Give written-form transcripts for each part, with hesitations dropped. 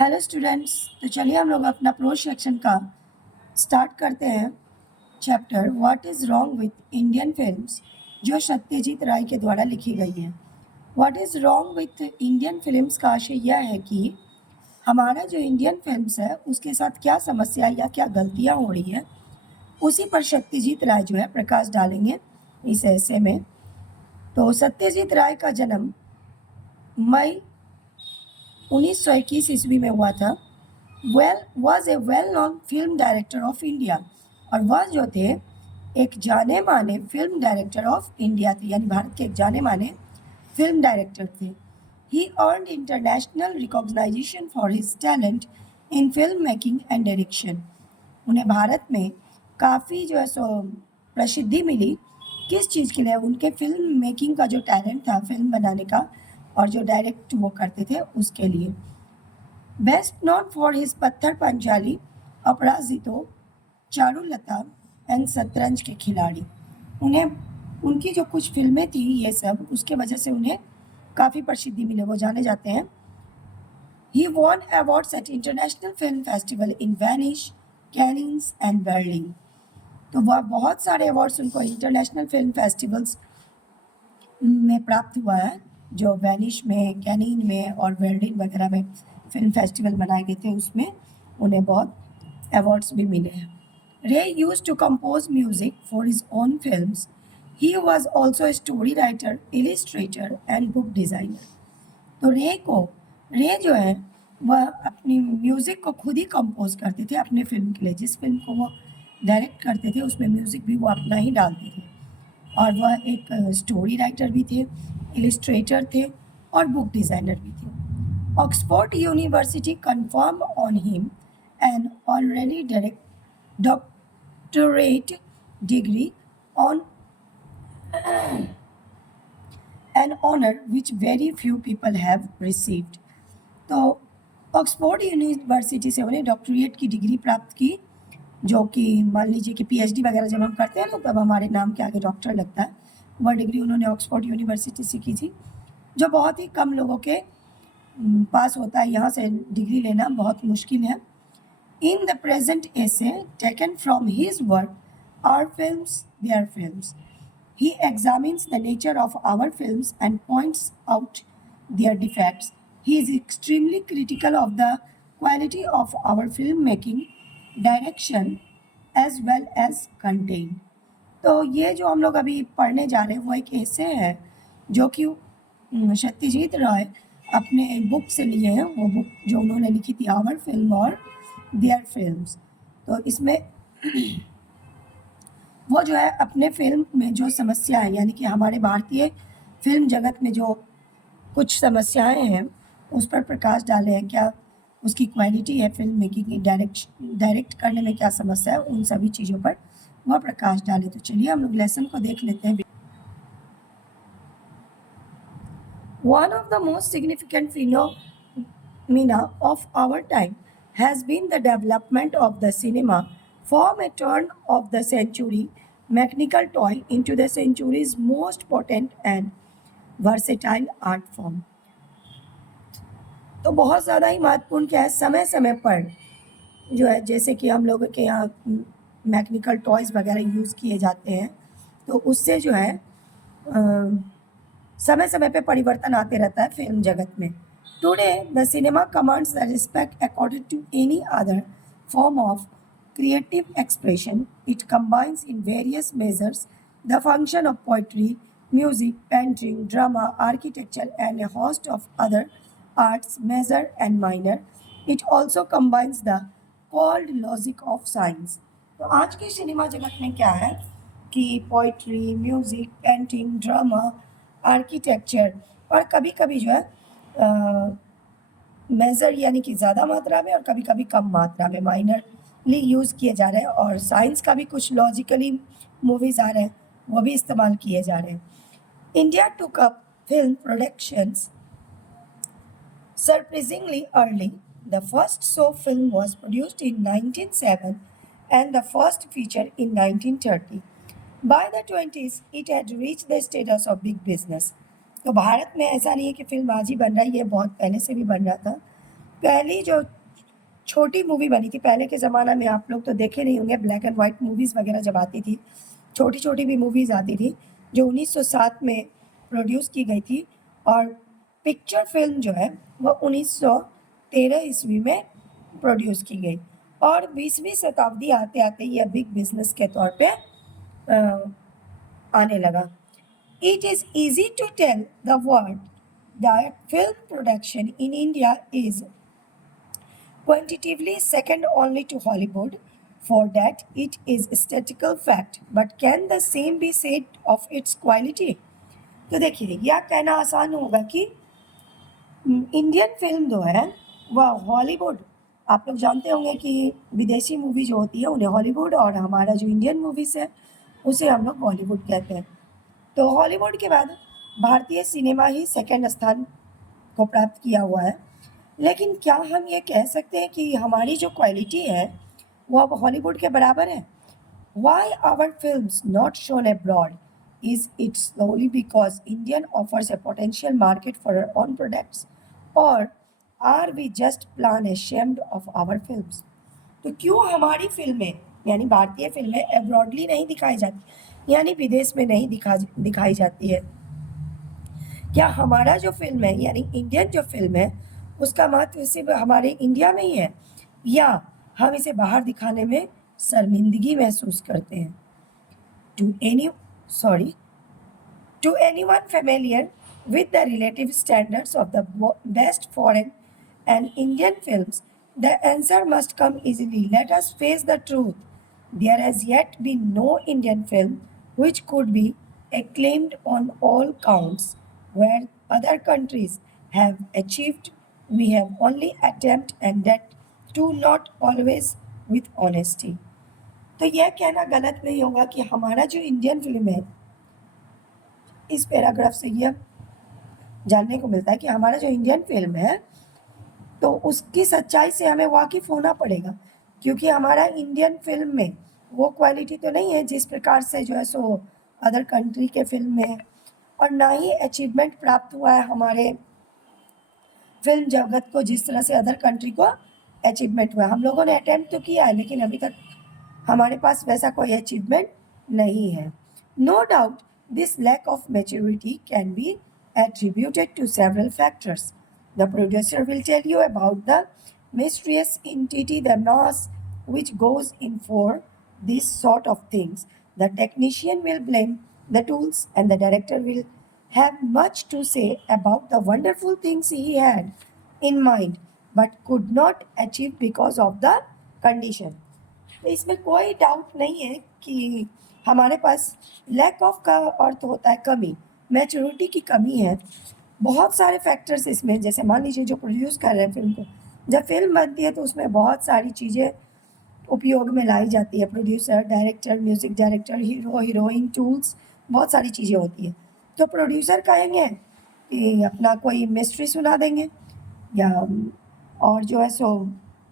Hello students. तो चलिए हम लोग अपना प्रो सेक्शन का स्टार्ट करते हैं। Chapter what is wrong with Indian films, जो सत्यजीत राय के द्वारा लिखी गई है। What is wrong with Indian films का आशय यह है कि हमारा जो इंडियन फिल्म्स है उसके साथ क्या समस्या या क्या गलतियाँ हो रही है, उसी पर सत्यजीत राय जो है प्रकाश डालेंगे इस ऐसे में। तो सत्यजीत राय का जन्म मई 1921 ईस्वी में हुआ था। Was a well known film director of India, और वह जो थे एक जाने माने फिल्म डायरेक्टर ऑफ इंडिया थे, यानी भारत के एक जाने माने फिल्म डायरेक्टर थे। He earned international recognition for his talent in film making and direction. उन्हें भारत में काफ़ी जो है सो प्रसिद्धि मिली। किस चीज़ के लिए? उनके फिल्म मेकिंग का जो टैलेंट था फिल्म बनाने का, और जो डायरेक्ट वो करते थे उसके लिए। बेस्ट नोन फॉर हिज पत्थर पंचाली, अपराजितो, चारुलता एंड शतरंज के खिलाड़ी। उन्हें उनकी जो कुछ फिल्में थी ये सब, उसके वजह से उन्हें काफ़ी प्रसिद्धि मिले, वो जाने जाते हैं। He won awards at international film festival in Venice, Cannes and Berlin. तो वह बहुत सारे अवार्ड्स उनको इंटरनेशनल फिल्म फेस्टिवल्स में प्राप्त हुआ है, जो वेनिस में, कैनिन में और बर्लिन वगैरह में फिल्म फेस्टिवल बनाए गए थे, उसमें उन्हें बहुत अवार्ड्स भी मिले हैं। Ray used to compose music for his own films. He was also a story writer, illustrator and book designer. तो रे जो है वह अपनी म्यूज़िक को खुद ही कंपोज करते थे अपने फिल्म के लिए। जिस फिल्म को वो डायरेक्ट करते थे उसमें म्यूज़िक भी वो अपना ही डालते थे। और वह एक स्टोरी राइटर भी थे, इलिस्ट्रेटर थे और बुक डिज़ाइनर भी थे। Oxford University conferred on him an honorary doctorate degree, on an honor which very few people have received. तो ऑक्सफोर्ड यूनिवर्सिटी से उन्हें डॉक्टरेट की डिग्री प्राप्त की, जो कि मान लीजिए कि पीएचडी वगैरह जब हम करते हैं ना तब हमारे नाम के आगे डॉक्टर लगता है। वह डिग्री उन्होंने ऑक्सफोर्ड यूनिवर्सिटी से की थी, जो बहुत ही कम लोगों के पास होता है। यहाँ से डिग्री लेना बहुत मुश्किल है। In the present essay taken from his work, Our Films, Their Films, he examines the nature of our films and points out their defects. He is extremely critical of the quality of our filmmaking, direction, as well as content. तो ये जो हम लोग अभी पढ़ने जा रहे हैं वो एक ऐसे है जो कि सत्यजीत राय अपने बुक से लिए हैं। वो बुक जो उन्होंने लिखी थी आवर फिल्म और देयर फिल्म्स। तो इसमें वो जो है अपने फिल्म में जो समस्या है, यानी कि हमारे भारतीय फिल्म जगत में जो कुछ समस्याएं हैं उस पर प्रकाश डाले हैं। क्या उसकी क्वालिटी है फिल्म मेकिंग की, डायरेक्ट करने में क्या समस्या है, उन सभी चीज़ों पर वह प्रकाश डाले। तो चलिए हम लोग लेसन को देख लेते हैं। One of the most significant phenomena of our time has been the development of the cinema from a turn of the century mechanical toy into the century's most potent and versatile art form. तो बहुत ज़्यादा ही महत्वपूर्ण क्या है, समय समय पर जो है, जैसे कि हम लोगों के यहाँ मैकेनिकल टॉयज़ वगैरह यूज़ किए जाते हैं, तो उससे जो है समय समय पे परिवर्तन आते रहता है फिल्म जगत में। Today the cinema commands the respect according to any other form of creative expression. It combines in various measures the function of poetry, music, painting, drama, architecture, and a host of other arts, major and minor. It also combines the called logic of science. तो आज की cinema जगत में क्या है कि poetry, music, painting, drama, architecture और कभी कभी जो है मेजर यानी कि ज़्यादा मात्रा में और कभी कभी कम मात्रा में माइनरली यूज़ किए जा रहे हैं। और साइंस का भी कुछ लॉजिकली मूवीज़ आ रहे हैं, वो भी इस्तेमाल किए जा रहे हैं। India took up film productions surprisingly early. The first show film was produced in 1907 and the first feature in 1930. By the 20s, it had reached the status of big business. तो भारत में ऐसा नहीं है कि फिल्म आज ही बन रहा है, ये बहुत पहले से भी बन रहा था। पहली जो छोटी मूवी बनी थी पहले के ज़माना में, आप लोग तो देखे नहीं होंगे, ब्लैक एंड वाइट मूवीज़ वगैरह जब आती थी, छोटी छोटी भी मूवीज़ आती थी जो 1907 में प्रोड्यूस की गई थी, और पिक्चर फिल्म जो है वो 1913 ईस्वी में प्रोड्यूस की गई, और 20वीं शताब्दी आते आते यह बिग बिजनेस के तौर पे आने लगा। It is easy to tell the world that film production in India is quantitatively second only to Hollywood, for that it is a statistical fact. But can the same be said of its quality? तो देखिए, यह कहना आसान होगा कि Indian film जो है वह हॉलीवुड, आप लोग जानते होंगे कि विदेशी मूवी जो होती है उन्हें हॉलीवुड, और हमारा जो इंडियन मूवीज़ है उसे हम लोग बॉलीवुड कहते हैं। तो हॉलीवुड के बाद भारतीय सिनेमा ही सेकंड स्थान को प्राप्त किया हुआ है, लेकिन क्या हम ये कह सकते हैं कि हमारी जो क्वालिटी है वो अब हॉलीवुड के बराबर है? Why our films not shown abroad? Is it slowly because Indian offers a potential market for our own products, or are we just plain ashamed of our films? तो क्यों हमारी फिल्में यानी भारतीय फिल्में अब्रॉडली नहीं दिखाई जाती, यानी विदेश में नहीं दिखाई जाती है? क्या हमारा जो फिल्म है यानी इंडियन जो फिल्म है उसका महत्व सिर्फ हमारे इंडिया में ही है, या हम इसे बाहर दिखाने में शर्मिंदगी महसूस करते हैं? To any sorry To anyone familiar with the relative standards of the best foreign and Indian films, the answer must come easily. Let us face the truth. There has yet been no Indian film which could be acclaimed on all counts. Where other countries have achieved, we have only attempted, and that too not always with honesty. तो यह कहना गलत नहीं होगा कि हमारा जो Indian film है, इस पैराग्राफ से यह जानने को मिलता है कि हमारा जो इंडियन फिल्म है तो उसकी सच्चाई से हमें वाकिफ होना पड़ेगा, क्योंकि हमारा इंडियन फिल्म में वो क्वालिटी तो नहीं है जिस प्रकार से जो है सो अदर कंट्री के फिल्म में, और ना ही अचीवमेंट प्राप्त हुआ है हमारे फिल्म जगत को जिस तरह से अदर कंट्री को अचीवमेंट हुआ है। हम लोगों ने अटेम्प्ट तो किया है, लेकिन अभी तक हमारे पास वैसा कोई अचीवमेंट नहीं है। No doubt this lack of maturity can be attributed to several factors. The producer will tell you about the mysterious entity, the mass, which goes in for this sort of things. The technician will blame the tools, and the director will have much to say about the wonderful things he had in mind but could not achieve because of the condition. तो इसमें कोई doubt नहीं है कि हमारे पास lack of का अर्थ होता है कमी, मैच्योरिटी की कमी है। बहुत सारे फैक्टर्स इसमें, जैसे मान लीजिए जो प्रोड्यूस कर रहे हैं फिल्म को, जब फिल्म बनती है तो उसमें बहुत सारी चीज़ें उपयोग में लाई जाती है, producer, director, music director, hero, heroine, tools, बहुत सारी चीज़ें होती है। तो प्रोड्यूसर कहेंगे कि अपना कोई मिस्ट्री सुना देंगे, या और जो है so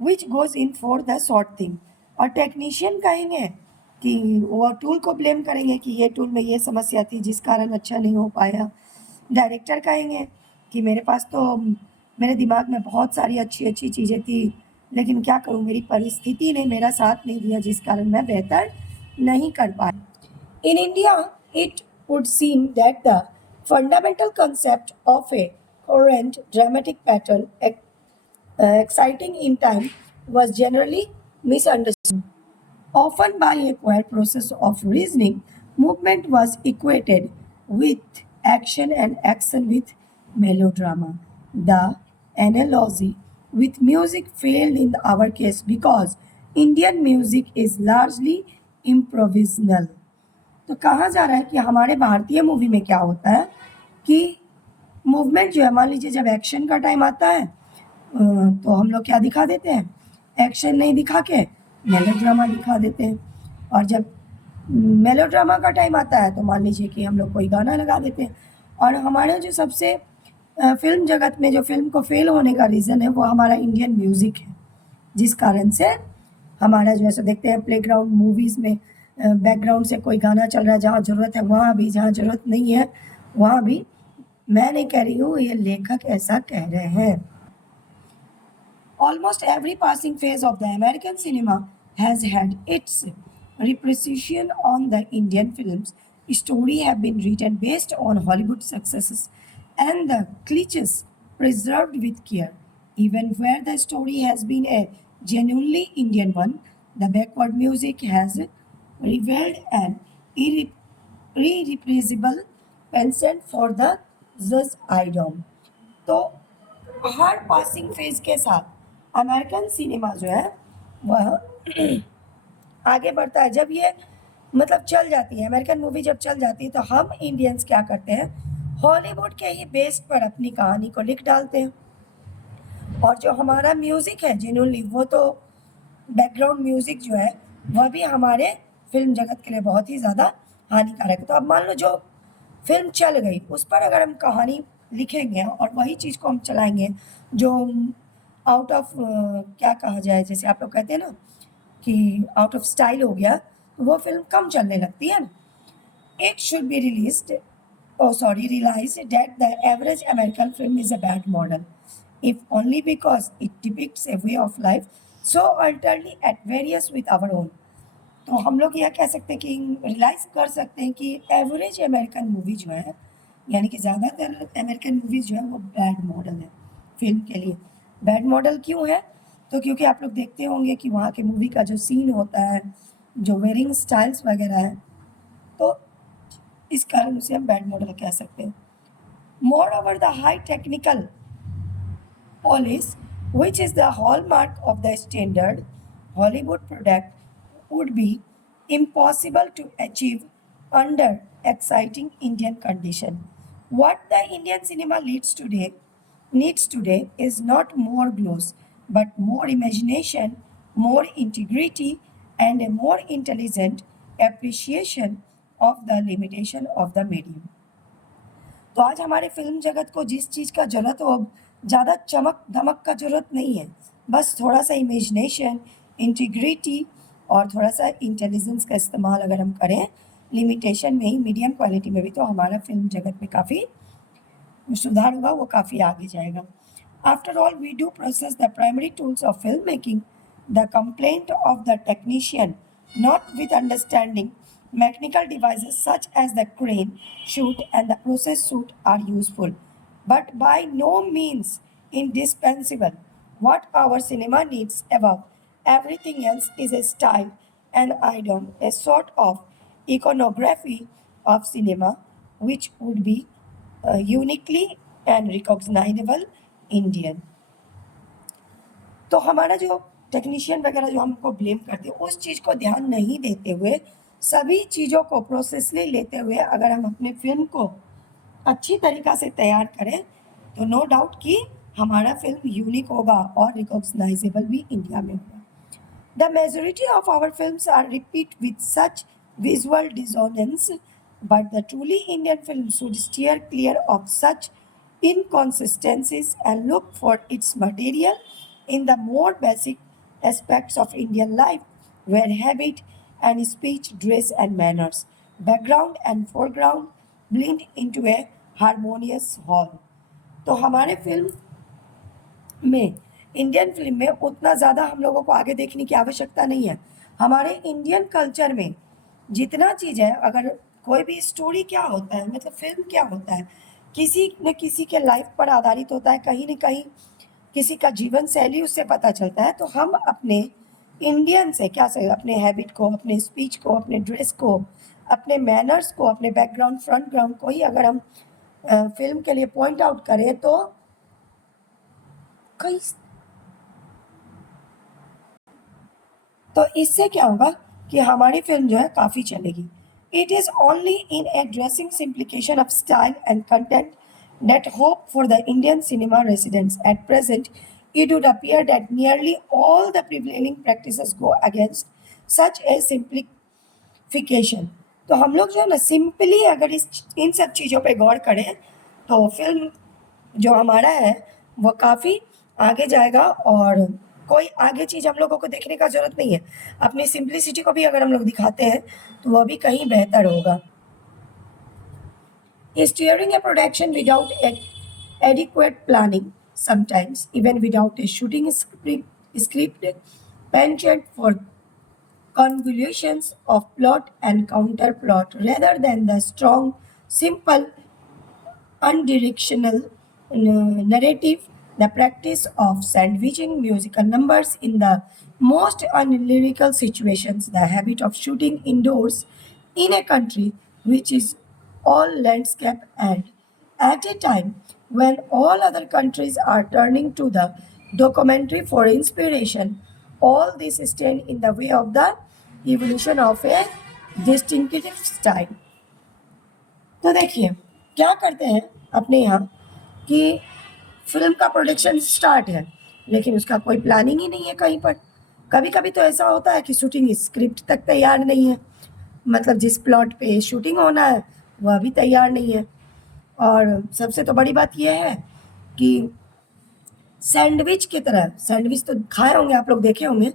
which goes in for the short thing, और टेक्नीशियन कहेंगे कि वो टूल को ब्लेम करेंगे कि ये टूल में ये समस्या थी जिस कारण अच्छा नहीं हो पाया। डायरेक्टर कहेंगे कि मेरे पास तो मेरे दिमाग में बहुत सारी अच्छी अच्छी चीज़ें थी, लेकिन क्या करूँ, मेरी परिस्थिति ने मेरा साथ नहीं दिया जिस कारण मैं बेहतर नहीं कर पाया। In India it would seem that the fundamental concept of A coherent dramatic pattern exciting in time was generally misunderstood. Often by a quiet process of reasoning, movement was equated with action and action with melodrama. The analogy with music failed in our case because Indian music is largely improvisational. तो कहा जा रहा है कि हमारे भारतीय movie में क्या होता है कि मूवमेंट जो है, मान लीजिए जब एक्शन का टाइम आता है तो हम लोग क्या दिखा देते हैं, एक्शन नहीं दिखा के मेलोड्रामा दिखा देते हैं, और जब मेलोड्रामा का टाइम आता है तो मान लीजिए कि हम लोग कोई गाना लगा देते हैं। और हमारे जो सबसे फिल्म जगत में जो फिल्म को फेल होने का रीज़न है वो हमारा इंडियन म्यूज़िक है, जिस कारण से हमारा जो है सो देखते हैं प्लेग्राउंड मूवीज़ में बैकग्राउंड से कोई गाना चल रहा है, जहाँ ज़रूरत है वहाँ भी, जहाँ ज़रूरत नहीं है वहाँ भी। मैं नहीं कह रही हूँ, ये लेखक ऐसा कह रहे हैं। almost every passing phase of the American cinema has had its representation on the Indian films. Stories have been written based on Hollywood successes and the cliches preserved with care. Even where the story has been a genuinely Indian one, the backward music has revealed an irrepressible penchant for the जज idem. तो her passing phase के साथ American cinema जो है वह आगे बढ़ता है. जब ये मतलब चल जाती है अमेरिकन मूवी, जब चल जाती है तो हम इंडियंस क्या करते हैं, हॉलीवुड के ही बेस पर अपनी कहानी को लिख डालते हैं. और जो हमारा म्यूज़िक है जेन्युइनली, वो तो बैकग्राउंड म्यूज़िक जो है वह भी हमारे फिल्म जगत के लिए बहुत ही ज़्यादा हानिकारक है. तो अब मान लो जो फिल्म चल गई उस पर अगर हम कहानी लिखेंगे और वही चीज़ को हम चलाएंगे जो आउट ऑफ क्या कहा जाए, जैसे आप लोग कहते हैं ना कि आउट ऑफ स्टाइल हो गया, तो वो फिल्म कम चलने लगती है ना. It should be realized that the average American film is a bad model, if only because it depicts a way of life so utterly at variance with our own. तो हम लोग यह कह सकते हैं कि रियलाइज़ कर सकते हैं कि एवरेज अमेरिकन मूवी जो है, यानी कि ज़्यादातर अमेरिकन मूवीज़ जो है वो बैड मॉडल है फिल्म के लिए. बैड मॉडल क्यों है? तो क्योंकि आप लोग देखते होंगे कि वहाँ के मूवी का जो सीन होता है, जो वेयरिंग स्टाइल्स वगैरह है, तो इस कारण उसे हम बैड मॉडल कह सकते हैं. More over the high technical polish, which is the hallmark of the standard Hollywood product, would be impossible to achieve under exciting Indian condition. What the Indian cinema needs today is not more gloss, but more imagination, more integrity, and a more intelligent appreciation of the limitation of the medium. तो आज हमारे film जगत को जिस चीज़ का ज़रूरत हो, अब ज़्यादा चमक धमक का ज़रूरत नहीं है, बस थोड़ा सा इमेजिनेशन, इंटीग्रिटी और थोड़ा सा इंटेलिजेंस का इस्तेमाल अगर हम करें लिमिटेशन में ही, मीडियम क्वालिटी में भी, तो हमारा फिल्म जगत में काफ़ी सुधार होगा, वो काफ़ी आगे जाएगा. After all we do process the primary tools of film making, the complaint of the technician, not with understanding mechanical devices such as the crane, chute, and the process chute are useful, but by no means indispensable. What our cinema needs above everything else is a style, an idiom, a sort of iconography of cinema which would be uniquely and recognizable Indian. तो हमारा जो technician वगैरह जो हमको blame करते हैं उस चीज़ को ध्यान नहीं देते हुए, सभी चीज़ों को प्रोसेसली लेते हुए अगर हम अपने फिल्म को अच्छी तरीक़ा से तैयार करें तो नो डाउट कि हमारा फिल्म यूनिक होगा और रिकॉग्नाइजेबल भी इंडिया में होगा. The majority of our films are repeat with such visual dissonance, but the truly Indian film should steer clear of such inconsistencies and look for its material in the more basic aspects of Indian life, where habit and speech, dress and manners, background and foreground blend into a harmonious whole. तो हमारे film में, Indian film में उतना ज़्यादा हम लोगों को आगे देखने की आवश्यकता नहीं है. हमारे इंडियन कल्चर में जितना चीज़ है, अगर कोई भी स्टोरी क्या होता है, मतलब फिल्म क्या होता है, किसी न किसी के लाइफ पर आधारित होता है, कहीं न कहीं किसी का जीवन शैली उससे पता चलता है. तो हम अपने इंडियन से क्या से अपने हैबिट को, अपने स्पीच को, अपने ड्रेस को, अपने मैनर्स को, अपने बैकग्राउंड फ्रंट ग्राउंड को ही अगर हम फिल्म के लिए पॉइंट आउट करें तो इससे क्या होगा कि हमारी फिल्म जो है काफ़ी चलेगी. It is only in addressing simplification of style and content that hope for the Indian cinema residents. At present, it would appear that nearly all the prevailing practices go against such a simplification. तो हम लोग जो है ना simply अगर इन सब चीज़ों पे गौर करें तो फिल्म जो हमारा है वो काफ़ी आगे जाएगा और कोई आगे चीज़ हम लोगों को देखने का ज़रूरत नहीं है. अपनी सिंप्लिसिटी को भी अगर हम लोग दिखाते हैं तो वह भी कहीं बेहतर होगा. Steering a production without adequate planning, sometimes even without a shooting script penchant for convolutions of plot and counterplot rather than the strong, simple, undirectional narrative, the practice of sandwiching musical numbers in the most unlyrical situations, the habit of shooting indoors in a country which is all landscape and at a time when all other countries are turning to the documentary for inspiration, all this stand in the way of the evolution of a distinctive style. तो देखिए क्या करते हैं अपने यहाँ कि film का production start है लेकिन उसका कोई प्लानिंग ही नहीं है कहीं पर। कभी कभी तो ऐसा होता है कि शूटिंग स्क्रिप्ट तक तैयार नहीं है, मतलब जिस प्लॉट पे शूटिंग होना है वह भी तैयार नहीं है। और सबसे तो बड़ी बात यह है कि सैंडविच की तरह, सैंडविच तो खाए होंगे आप लोग, देखे होंगे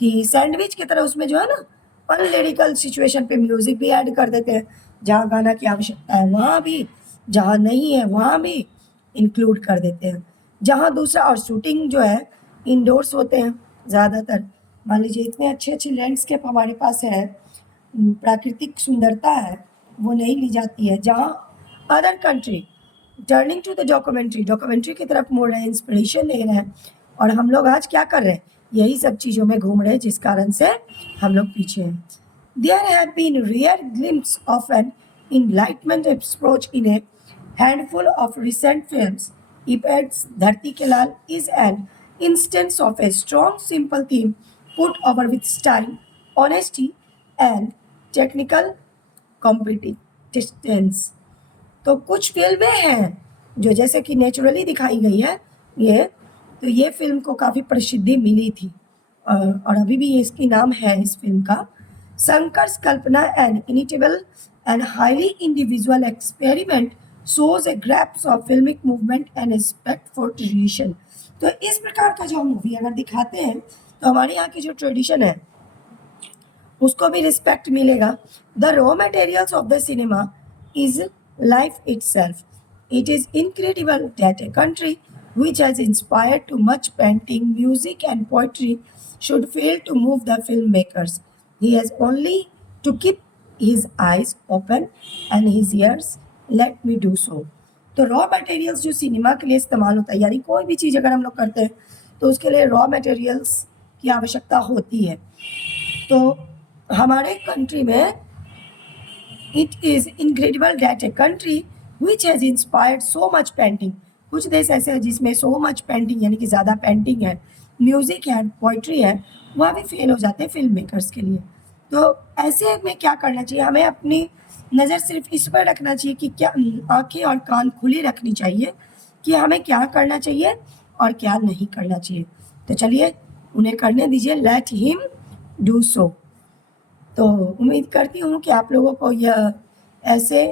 कि सैंडविच की तरह उसमें जो है ना अनलिरिकल सिचुएशन पे म्यूजिक भी ऐड कर देते हैं, जहाँ गाना की आवश्यकता है वहाँ भी, जहाँ नहीं है वहाँ भी इंक्लूड कर देते हैं। जहाँ दूसरा, और शूटिंग जो है इंडोर्स होते हैं ज़्यादातर। मान लीजिए इतने अच्छे अच्छे लैंडस्केप हमारे पास है, प्राकृतिक सुंदरता है, वो नहीं ली जाती है। जहाँ other country turning to the documentary की तरफ मुड़ रहे हैं, इंस्पिरेशन ले रहे हैं, और हम लोग आज क्या कर रहे हैं, यही सब चीज़ों में घूम रहे हैं, जिस कारण से हम लोग पीछे हैं। There have been rare glimpse of an enlightenment approach in a handful of recent films. इपेट्स Dharti ke Lal is an instance of a strong simple theme put over with style, honesty and technical competitions. तो कुछ फिल्में हैं जो जैसे कि naturally दिखाई गई है, ये फिल्म को काफ़ी प्रसिद्धि मिली थी, और अभी भी इसकी नाम है इस फिल्म का। संकर्ष कल्पना and inimitable and highly individual experiment shows a grasp of filmic movement and respect for tradition। तो इस प्रकार का जो मूवी अगर दिखाते हैं तो हमारे यहाँ की जो ट्रेडिशन है उसको भी रिस्पेक्ट मिलेगा। The raw materials of the cinema is life itself. It is incredible that a country which has inspired too much painting, music, and poetry should fail to move the filmmakers. He has only to keep his eyes open and his ears let me do so. तो raw materials जो cinema के लिए इस्तेमाल होता है, यानी कोई भी चीज़ अगर हम लोग करते हैं तो उसके लिए रॉ मटेरियल्स की आवश्यकता होती है। तो हमारे कंट्री में It is incredible that a country which has inspired so much painting, कुछ देश ऐसे हैं जिसमें so much painting यानी कि ज़्यादा पेंटिंग है, म्यूज़िक है, पोइट्री है, वह भी फेल हो जाते हैं फिल्म मेकर्स के लिए। तो ऐसे में क्या करना चाहिए, हमें अपनी नज़र सिर्फ इस पर रखना चाहिए कि क्या, आंखें और कान खुली रखनी चाहिए कि हमें क्या करना चाहिए और क्या नहीं करना चाहिए। तो चलिए उन्हें करने दीजिए, लेट हिम डू सो। तो उम्मीद करती हूँ कि आप लोगों को यह ऐसे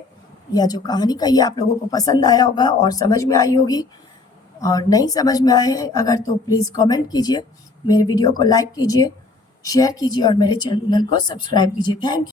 या जो कहानी कही आप लोगों को पसंद आया होगा और समझ में आई होगी, और नहीं समझ में आए अगर तो प्लीज़ कमेंट कीजिए, मेरे वीडियो को लाइक कीजिए, शेयर कीजिए और मेरे चैनल को सब्सक्राइब कीजिए। Thank you.